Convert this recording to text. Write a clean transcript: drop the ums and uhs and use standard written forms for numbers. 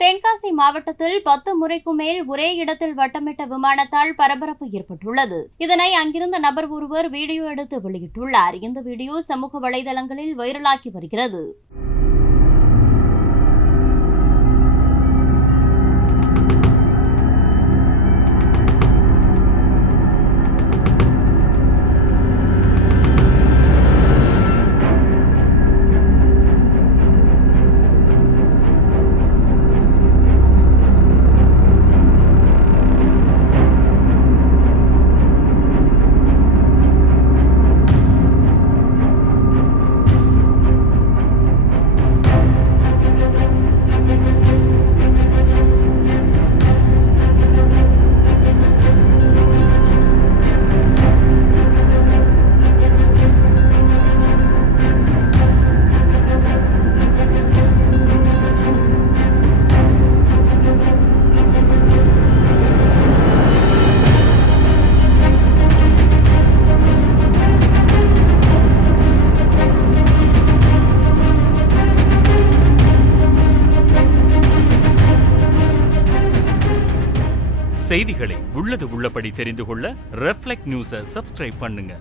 தென்காசி மாவட்டத்தில் 10 முறைக்கும் மேல் ஒரே இடத்தில் வட்டமிட்ட விமானத்தால் பரபரப்பு ஏற்பட்டுள்ளது. இதனை அங்கிருந்த நபர் ஒருவர் வீடியோ எடுத்து வெளியிட்டுள்ளார். இந்த வீடியோ சமூக வலைதளங்களில் வைரலாகி வருகிறது. செய்திகளை உள்ளது உள்ளபடி தெரிந்து கொள்ள ரெஃப்ளெக்ட் நியூஸை சப்ஸ்கிரைப் பண்ணுங்க.